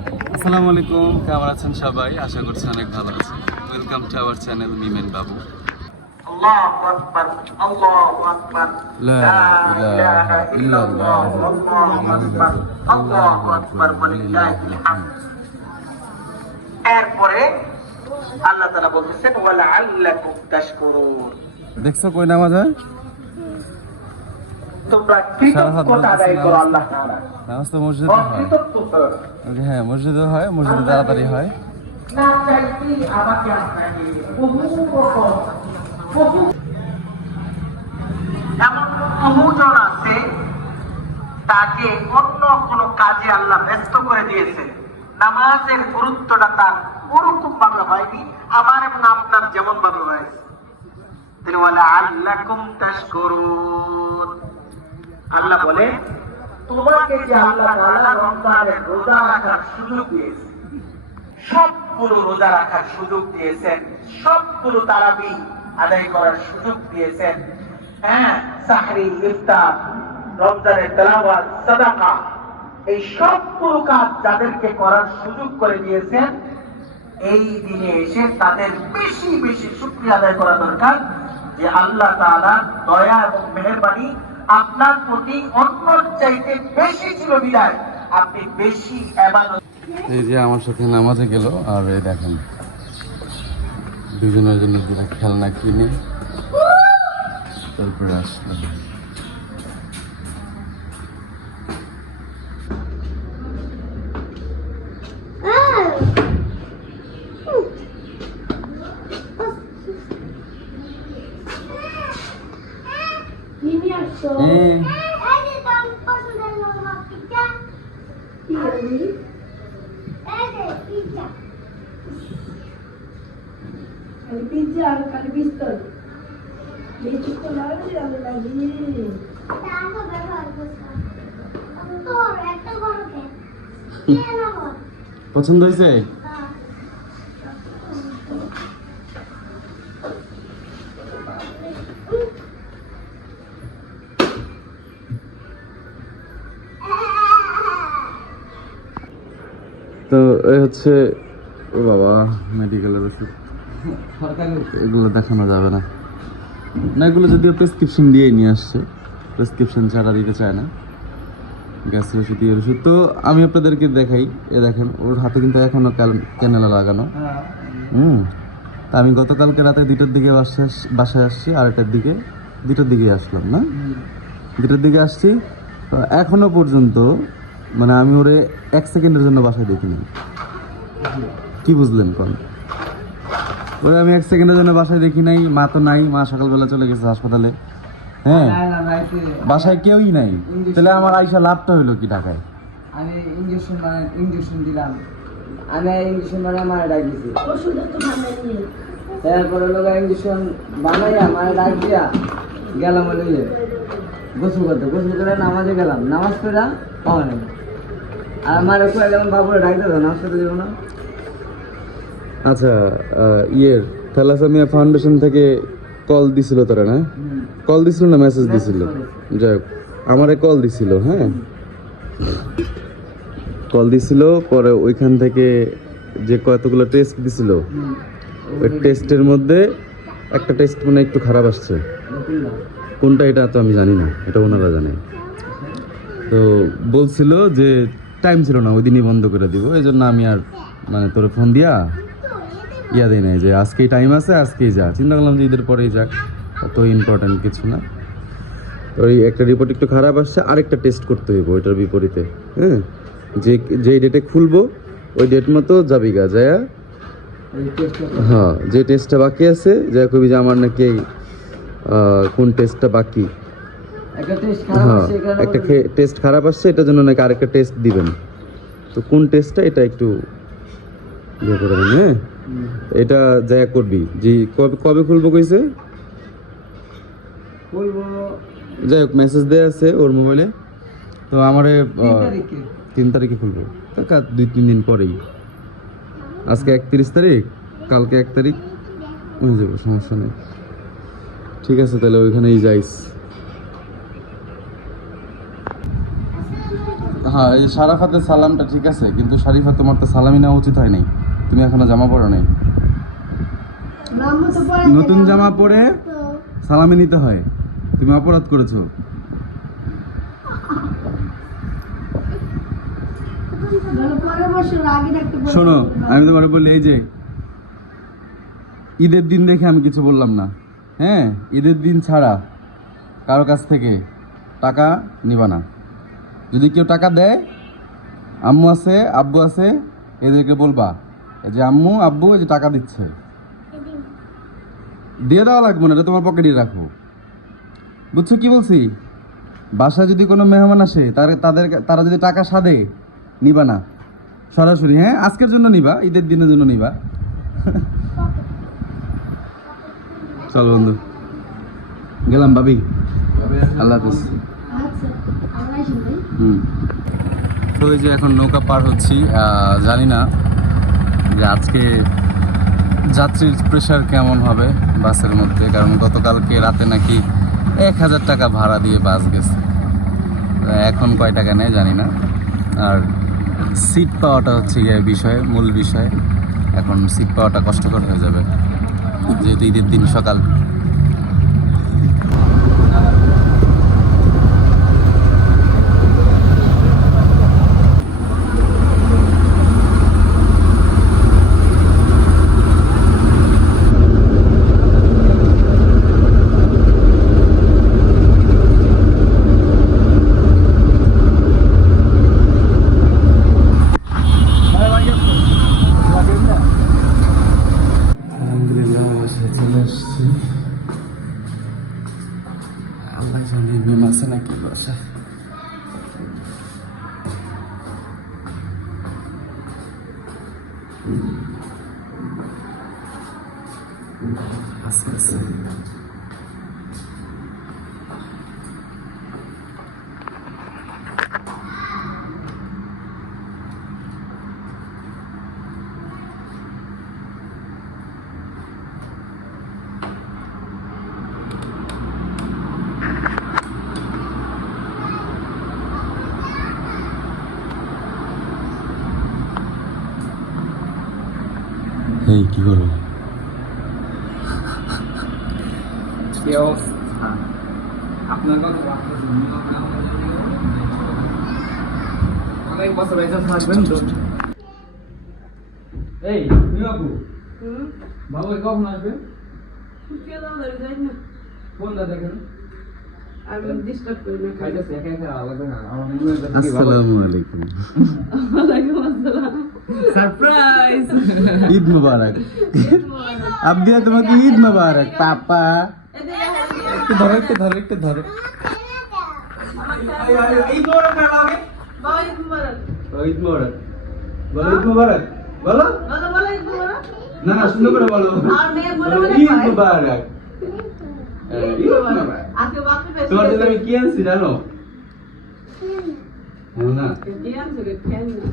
আসসালামু আলাইকুম কেমন আছেন সবাই? আশা করছি অনেক ভালো আছেন। ওয়েলকাম টু আওয়ার চ্যানেল মিমেন বাবু আল্লাহ তালা দেখছ কই নামাজ হয়? তোমরা কৃতজ্ঞতা আদায় করো আল্লাহ তাআলা। নামাজ তো মসজিদে হয়। হ্যাঁ মসজিদে হয় মসজিদে তাড়াতাড়ি হয়। না চাইতেই আমাকে আপনাকে বহু রকম বহু এমন বহুজন আছে তাকে অন্য কোনো কাজে আল্লাহ ব্যস্ত করে দিয়েছে। নামাজের গুরুত্বটা তার ওরকম ভাবে হয়নি আমার এবং আপনার যেমন ভাবে হয়েছে। তিনি বলে আল্লাকুম তাশকুরুন। আল্লাহ বলে, তোমাকে যে আল্লাহ রমজানের রোজা রাখার সুযোগ দিয়েছে, সবগুলো রোজা রাখার সুযোগ দিয়েছেন, সবগুলো তারাবি আদায় করার সুযোগ দিয়েছেন। হ্যাঁ সাহরি, ইফতার, রমজানের তেলাওয়াত, সাদাকা, এই সবগুলো কাজ যাদেরকে করার সুযোগ করে দিয়েছেন, এই দিনে এসে তাদের বেশি বেশি শুক্রিয়া আদায় করা দরকার যে আল্লাহ তাআলা দয়া এবং মেহেরবানি আপনার প্রতি অন্য চাইতে বেশি ছিল বিদায়। আপনি বেশি এই যে আমার সাথে নামাজে গেল, আর এই দেখেন, দুজনের জন্য খেলনা কিনে, তারপরে আসলো Mimi আসছো এই, এই যে তোর পছন্দের মামা পিজ্জা কি করবি এই যে পিজ্জা খালি পিজ্জা আর খালি পিস্তল এই পিস্তল আর আমি লাগি তারপর ব্যবহার করছিলাম তোর একটা বড় খেয়ে কে নেব পছন্দ হয়েছে? তো এই হচ্ছে, ও বাবা মেডিকেলের ওষুধ এগুলো দেখানো যাবে না। না, এগুলো যদিও প্রেসক্রিপশন দিয়েই নিয়ে আসছে। প্রেসক্রিপশন ছাড়া দিতে চায় না। গ্যাসের ওষুধ ইয়ের ওষুধ তো আমি আপনাদেরকে দেখাই। এ দেখেন, ওর হাতে কিন্তু এখনও ক্যানেলা লাগানো। হুম, তা আমি গতকালকে রাতে দুটোর দিকে বাসায় বাসায় আসছি আড়াইটার দিকে দুটোর দিকে আসলাম, না? দুটোর দিকে আসছি। তো এখনও পর্যন্ত মানে আমি ওরে এক সেকেন্ডের জন্য বাসায় দেখিনি। কি বুঝলেন কোন? ওরে আমি এক সেকেন্ডের জন্য বাসায় দেখি নাই, মা তো নাই, মা সকালবেলা চলে গেছে হাসপাতালে। হ্যাঁ। বাসায় কেউই নাই। তাহলে আমার আইসা লাভটা হইল কি ঢাকায়? আমি ইঞ্জেকশন মানে ইঞ্জেকশন দিলাম। আমি ইঞ্জেকশন বানাই আমার ডাক দিছি। তারপরে লোক ইঞ্জেকশন বানাইয়া আমার ডাক দিয়া গেলাম ওই গোসল করতে। গোসল করে নামাজে গেলাম। নামাজ পড়া পাওয়া নেই। আর আমার একটু যেমন বাবুরে ডাক দিত নামাজ পড়তে যাব না। আচ্ছা ইয়ের থ্যালাসেমিয়া ফাউন্ডেশন থেকে কল দিছিল তারা না? কল দিছিল না মেসেজ দিছিল? যাই হোক আমারে কল দিছিল হ্যাঁ? কল দিছিল পরে ওইখান থেকে যে কতগুলো টেস্ট দিছিল ওই টেস্টের মধ্যে একটা টেস্ট মনে একটু খারাপ আসছে। কোনটা? এটা তো আমি জানি না এটা ওনারা জানে। তো বলছিল যে টাইম ছিল না ওই দিনই বন্ধ করে দিব এই জন্য আমি আর মানে তোর ফোন দিয়া ইয়া দেয় নাই যে আজকেই টাইম আছে আজকেই যা। চিন্তা করলাম যে ঈদের পরেই যাক অত ইম্পর্টেন্ট কিছু না। তো ওই একটা রিপোর্ট একটু খারাপ আসছে আরেকটা টেস্ট করতে হইব ওইটার বিপরীতে হ্যাঁ? যে যেই ডেটে খুলবো ওই ডেট মতো যাবি গা যায়? হ্যাঁ যে টেস্টটা বাকি আছে যা কবি যে আমার নাকি কোন টেস্টটা বাকি? হ্যাঁ একটা টেস্ট খারাপ আসছে এটার জন্য নাকি আরেকটা টেস্ট দিবেন। তো কোন টেস্টটা এটা একটু করে হ্যাঁ? এটা যা করবি। যে কবে কবে খুলবো কইছে? বলব যাই হোক মেসেজ দেওয়া আছে ওর মোবাইলে তো আমারে তিন তারিখে। খুলবো। দুই তিন দিন পরেই। আজকে একত্রিশ তারিখ কালকে এক তারিখ। হয়ে যাব সমস্যা নেই। ঠিক আছে তাহলে ওইখানেই যাইস। হ্যাঁ এই সারাফাতের সালামটা ঠিক আছে কিন্তু শারিফা তোমার তো সালামি নেওয়া উচিত হয় নাই। তুমি এখনও জামা পরো নাই? নতুন জামা পরে সালামি নিতে হয়। তুমি অপরাধ করেছ। শোনো, আমি তোমার বলি এই যে, ঈদের দিন দেখে আমি কিছু বললাম না। হ্যাঁ ঈদের দিন ছাড়া কারও কাছ থেকে টাকা নিবা না। যদি কেউ টাকা দেয়, আম্মু আছে, আব্বু আছে, এদেরকে বলবা। এই যে আম্মু, আব্বু এই যে টাকা দিচ্ছে। দিয়ে দেওয়া লাগবে না, এটা তোমার পকেটে রাখো। বুঝছ কি বলছি? বাসায় যদি কোনো মেহমান আসে, তার তাদের তারা যদি টাকা সাদে নিবা না। সরাসরি হ্যাঁ? আজকের জন্য নিবা, ঈদের দিনের জন্য নিবা। চল বন্ধু। গেলাম ভাবি। আল্লাহ হাফিজ। হুম। তো এই যে এখন নৌকা পার হচ্ছি জানি না। যে আজকে যাত্রীর প্রেশার কেমন হবে বাসের মধ্যে? কারণ গতকালকে রাতে নাকি এক হাজার টাকা ভাড়া দিয়ে বাস গেছে। এখন কয় টাকা নেয় জানি না। আর সিট পাওয়াটা হচ্ছে গিয়ে বিষয়, মূল বিষয়। এখন সিট পাওয়াটা কষ্টকর হয়ে যাবে। যেহেতু ঈদের দিন সকাল আলহামদুলিল্লাহ বাসায় চলে আসছি আল্লাহ জানি বিম আছে নাকি বাসায় আছে আছে এই কি করো কি অবস্থা আপনার কথা অনেক বছর এসে থাকবেন তো। এই তুমি বাবু বাবু কখন আসবে? ফোন দা দেখেন? আমি ডিস্টার্ব করি না। খাইতেছে একা একা আলাদা না। আমার মনে হয় যে কি বাবু- আসসালামু আলাইকুম। সারপ্রাইজ। ঈদ মুবারক। আব্দিয়া তোমাকে ঈদ মুবারক পাপা। একটু ধরো একটু ধরো একটু ধরো। ঈদ মুবারক ঈদ মুবারক। বলো ঈদ মুবারক। বলো। বলো বলো ঈদ মুবারক। না না সুন্দর করে বলো। আর মেয়ে বলো, ঈদ খায়। হ্যাঁ, ঈদ মুবারক। আজকে বাপে বেশি তোমার জন্য আমি কি আনছি জানো? জানো না। কি আনছো রে? খেয়ে না।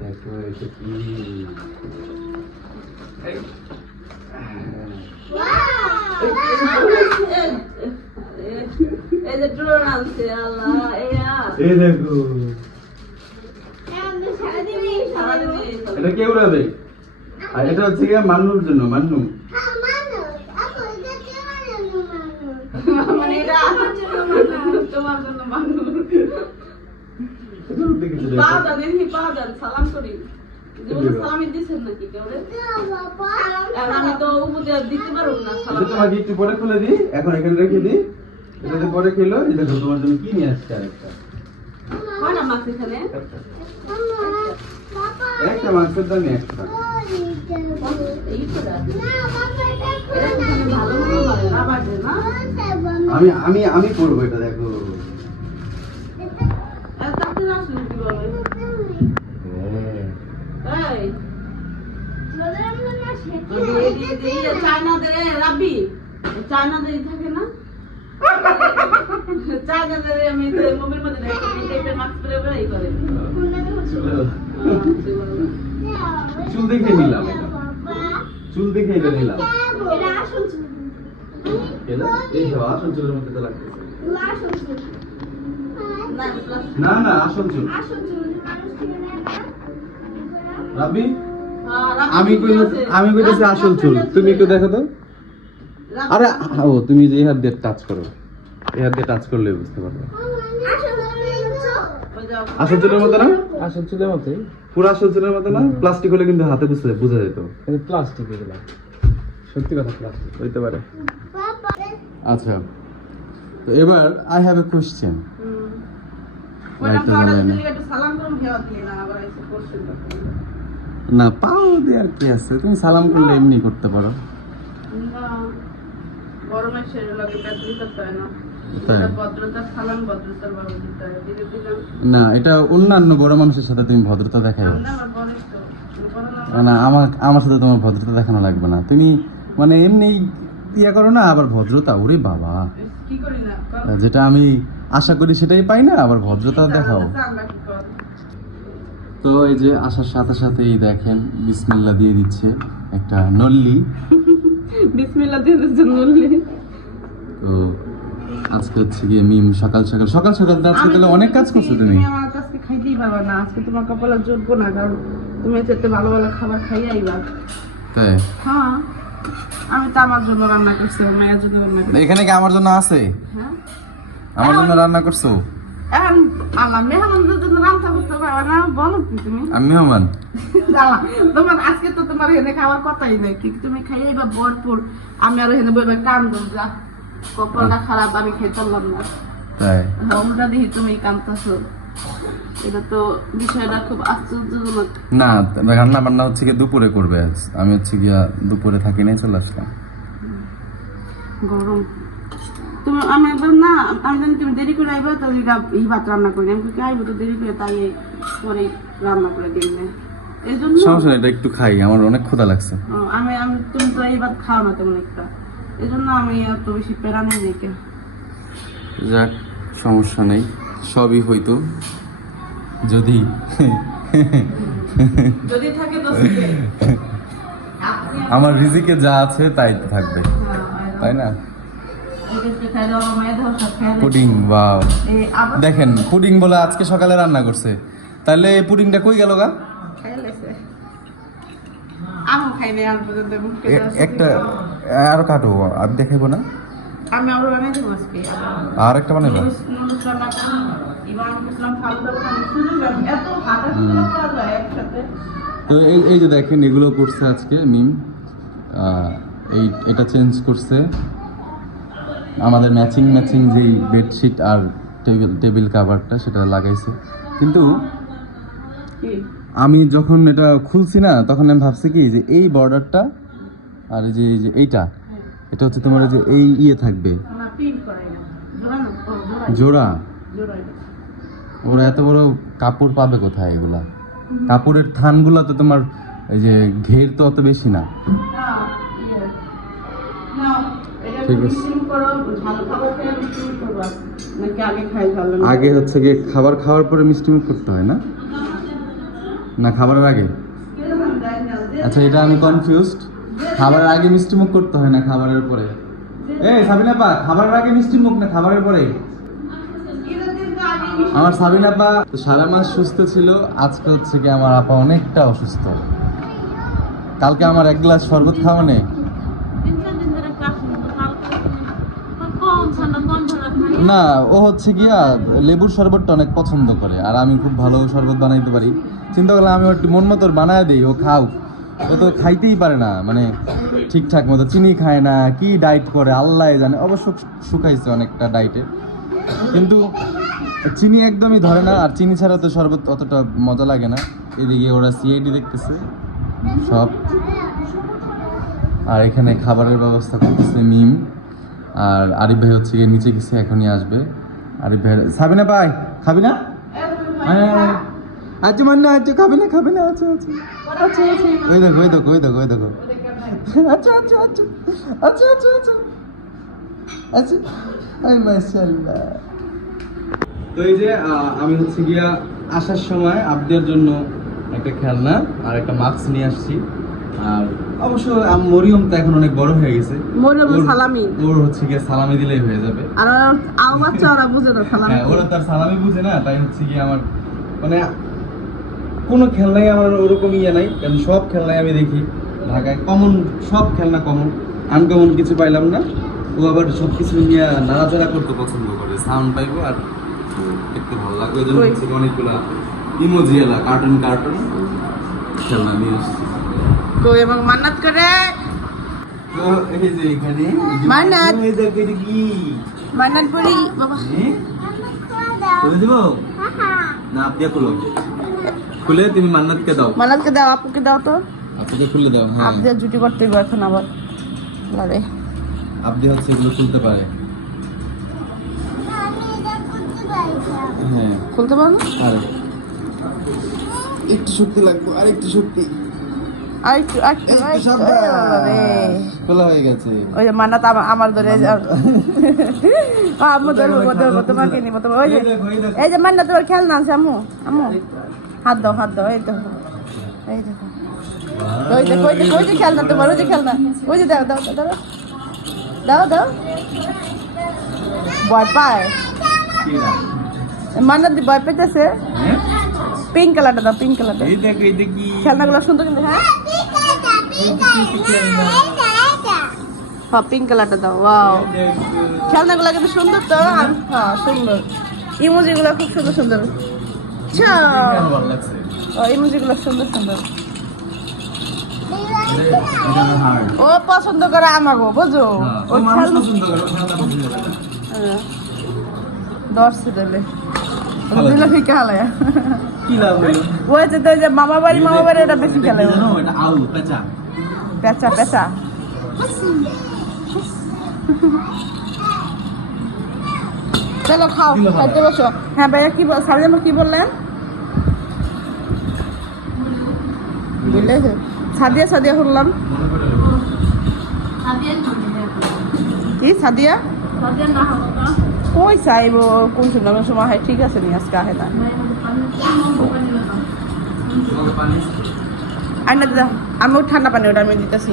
দেখো এটা কি? এই দেখো আমি সারাদিনই সারাদিন এটা কে উড়াবে আর এটা হচ্ছে গিয়ে মান্নুর জন্য মান্নু মানে তোমার জন্য মানুষ সালাম করি। এটা পরে খুলে দিই এখন এখানে রেখে দিই। এটাতে পরে খেলো এই দেখো তোমার জন্য কি নিয়ে আসছে আরেকটা। একটা। মাংসের দাম একটা। এটা এটা আমি আমি আমি করব এটা দেখো আর তাতে আসলে কীভাবে হ্যাঁ। এই ওই যে- এই যে- এই যে চায়নাদের এ, চায়নাদের থাকে না চায়নাদের আমি মধ্যে এই করে চলো। দেখে নিলাম চুল দেখে এটা নিলাম এটা আসল চুল এলো? এই আসল চুলের মধ্যে তো লাগতেছে না না আসল চুল রাবি আমি আমি কইতেছি আসল চুল। তুমি একটু দেখো তো। আরে ও তুমি যে এই হাত দিয়ে টাচ করো এই হাত দিয়ে টাচ করলে বুঝতে পারবে। আসল চুল আসল চুলের মতো না? আসল চুলের মতোই। পুরো আসল চুলের মতো না? প্লাস্টিক হলে কিন্তু হাতে বুঝতে বোঝা যেত। প্লাস্টিক এগুলা। সত্যি কথা প্লাস্টিক হইতে পারে। আচ্ছা তো এবার আই হ্যাভ এ কোশ্চেন না পাও দেয়ার কি আছে। তুমি সালাম করলে এমনি করতে পারো। না এটা অন্যান্য বড় মানুষের সাথে তুমি ভদ্রতা দেখাও না আমার আমার সাথে তোমার ভদ্রতা দেখানো লাগবে না। তুমি মানে এমনি ইয়া করো না আবার ভদ্রতা ওরে বাবা। যেটা আমি আশা করি সেটাই পাই না আবার ভদ্রতা দেখাও। তো এই যে আসার সাথে সাথেই দেখেন বিসমিল্লা দিয়ে দিচ্ছে একটা নল্লি। বিসমিল্লাহ দিয়ে দিচ্ছেন বললি তো আজকে হচ্ছে গিয়ে মিম সকাল সকাল সকাল সকাল আজকে তাহলে অনেক কাজ করছ তুমি। আমার কাছে খাইতেই পারবা না আজকে তোমার কপালে যোগ্য না কারণ তুমি যেতে ভালো ভালো খাবার খাইয়ে আইবা। তাই? হ্যাঁ আমি তো আমার জন্য রান্না করছি আমার মায়ের জন্য রান্না করছি এখানে কি আমার জন্য আছে? হ্যাঁ। আমার জন্য রান্না করছ? এখন আল্লাহ মেহমানদের জন্য রান্না করতে পারবে না বলো কি তুমি? আমি মেহমান? তোমার আজকে তো তোমার এখানে খাওয়ার কথাই নেই ঠিক তুমি খাইয়ে বা ভরপুর। আমি আর এখানে বইবে কান যা। কপালটা খারাপ আমি খেতে পারলাম না। তাই? উল্টা দেখি তুমি কানতেছো এটা তো বিষয়টা খুব আশ্চর্যজনক। না রান্না বান্না হচ্ছে গিয়ে দুপুরে করবে আমি হচ্ছে গিয়া দুপুরে থাকি নাই চলে আসলাম। গরম। তুমি আমি একবার না আমি আইবা তো এই ভাত রান্না করি আমি কি আইবো তো দেরি করে তাই পরে রান্না করে দিন না। এই জন্য সমস্যা এটা একটু খাই আমার অনেক ক্ষুধা লাগছে। আমি আমি তুমি তো এই ভাত খাও না তেমন একটা। এই জন্য আমি এত বেশি প্যারা নেই দেখে যাক সমস্যা নেই সবই হইতো। যদি যদি থাকে তো আমার রিজিকে যা আছে তাই তো থাকবে। তাই না? পুডিং বাও দেখেন, পুডিং বলে আজকে সকালে রান্না করছে। তাহলে পুডিংটা কই গেল গা? একটা, আর কাটো, আর দেখাইবো না? বানাই আর একটা একসাথে তো এই যে দেখেন, এগুলো করছে আজকে মিম। এই, এটা চেঞ্জ করছে। আমাদের ম্যাচিং ম্যাচিং যেই বেডশিট আর টেবিল টেবিল কাভারটা সেটা লাগাইছে। কিন্তু আমি যখন এটা খুলছি না তখন আমি ভাবছি কি যে এই বর্ডারটা আর যে যে এইটা এটা হচ্ছে তোমার যে এই ইয়ে থাকবে। জোড়া? ওরা এত বড় কাপড় পাবে কোথায় এগুলা? কাপড়ের থানগুলা তো তোমার এই যে ঘের তো অত বেশি না ঠিক আছে। আগে হচ্ছে গিয়ে খাবার খাওয়ার পরে মিষ্টি মুখ করতে হয় না? না খাবারের আগে? আচ্ছা এটা আমি কনফিউজড খাবারের আগে মিষ্টি মুখ করতে হয় না খাবারের পরে? এই সাবিনা পা খাবারের আগে মিষ্টি মুখ না খাবারের পরে? আমার সাবিনা পা সারা মাস সুস্থ ছিল আজকে হচ্ছে কি আমার আপা অনেকটা অসুস্থ। কালকে আমার এক গ্লাস শরবত খাওয়া না, ও হচ্ছে গিয়া লেবুর শরবতটা অনেক পছন্দ করে, আর আমি খুব ভালো শরবত বানাইতে পারি। চিন্তা করলাম আমি একটু মন মতো বানায় দিই, ও খাও। ও তো খাইতেই পারে না মানে ঠিকঠাক মতো চিনি খায় না, কি ডায়েট করে, আল্লাহ জানে। অবশ্য শুকাইছে অনেকটা ডায়েটে। কিন্তু চিনি একদমই ধরে না, আর চিনি ছাড়া তো শরবত অতটা মজা লাগে না। এদিকে ওরা সিআইডি দেখতেছে, সব। আর এখানে খাবারের ব্যবস্থা করতেছে মিম। আর আরিফ ভাই হচ্ছে গিয়ে নিচে গেছে, এখনই আসবে। আরিফ ভাই, খাবি না ভাই? খাবি না? আচ্ছা মানে আচ্ছা খাবি না খাবি না আচ্ছা আচ্ছা। আচ্ছা আচ্ছা। ওই দেখো ওই দেখো ওই দেখো ওই দেখো। আচ্ছা আচ্ছা আচ্ছা। আচ্ছা আচ্ছা আচ্ছা। আচ্ছা। আই মাশাআল্লাহ। তো এই যে আমি হচ্ছে গিয়া আসার সময় আপদের জন্য একটা খেলনা আর একটা মাস্ক নিয়ে আসছি। আর অবশ্য মরিয়ম তো এখন অনেক বড় হয়ে গেছে। মরিয়ম ওর- সালামি। ওর হচ্ছে গিয়ে সালামি দিলেই হয়ে যাবে। আর আও বাচ্চা ওরা বুঝে না সালামি। হ্যাঁ ওরা তার সালামি বুঝে না তাই হচ্ছে কি আমার মানে কোনো খেলনাই আমার ওরকম ইয়ে নাই কারণ সব খেলনাই আমি দেখি ঢাকায়। কমন সব খেলনা কমন আনকমন কিছু পাইলাম না। ও আবার সব কিছু নিয়ে নাড়াচাড়া করতে পছন্দ করে সাউন্ড পাইবো আর দেখতে ভালো লাগবে। ওই জন্য হচ্ছে অনেকগুলা ইমোজি এলা কার্টুন কার্টুন খেলনা নিয়ে এসছি। তো এবং মান্নাত করে? তো এই যে এখানে মান্নাত। এই দেখ কি? মান্নাত করি বাবা। হ্যাঁ? খুলে দিব? না আপনি খুলো। খুলে তুমি মান্নাতকে দাও। মান্নাতকে দাও আপুকে দাও তো। আপনাকে খুলে দাও হ্যাঁ। আপ দিয়ে জুটি করতে হইব এখন আবার। আরে আপনি হচ্ছে এগুলো খুলতে পারে। হ্যাঁ। খুলতে পারো আর। একটু শক্তি লাগবে আর একটু শক্তি। আর একটু আর একটু, আর একটু, ওরে বাবা রে। খোলা হয়ে গেছে। ওই যে মান্নাত আমা- আমার ধরে আম্মু ধরবো ধরবো তোমাকে নিবো তোমার ওই যে এই দেখো, এই দেখো। এই যে মান্নাত তোমার খেলনা আছে আম্মু আম্মু। হাত দাও হাত দাও এই তো এই দেখো। ওই দেখো ওই দেখো ওই যে খেলনা তোমার ওই যে খেলনা। ওই যে দাও দাও দাও দাও। দাও ভয় পায়। মান্নাত দি ভয় পেতেছে? হ্যাঁ? পিঙ্ক কালারটা দাও পিঙ্ক কালারটা এই দেখো এই দেখি। খেলনাগুলো সুন্দর কিন্তু হ্যাঁ? হ্যাঁ পিঙ্ক কালারটা দাও ওয়াও খেলনাগুলো কিন্তু সুন্দর তো হ্যাঁ সুন্দর। ইমোজিগুলো খুব সুন্দর সুন্দর। আচ্ছা ইমোজিগুলো সুন্দর সুন্দর। ও পছন্দ করে আমাগো বুঝো হ্যাঁ, ও খেলনা পছন্দ করে। হ্যাঁ। দর্শে দিলে। দিলে ফিকা হালায় কি লাভ হলো? ওই যে তো যে মামা বাড়ি মামা বাড়ি ওটা বেশি খেলে। এটা জানো? এটা আউ, পেঁচা। পেঁচা পেঁচা। চলো খাও। খাইতে বসো। হ্যাঁ ভাইয়া কি বল সারজামা কি বললেন? বুঝলে সাদিয়া সাদিয়া শুনলাম করে কি সাদিয়া? ওই চাইব কোন সুন্দর সময় হয় ঠিক আছে নি আজকে আহে না। আইনা দিদা আমি ঠান্ডা পানি ওটা আমি দিতেছি।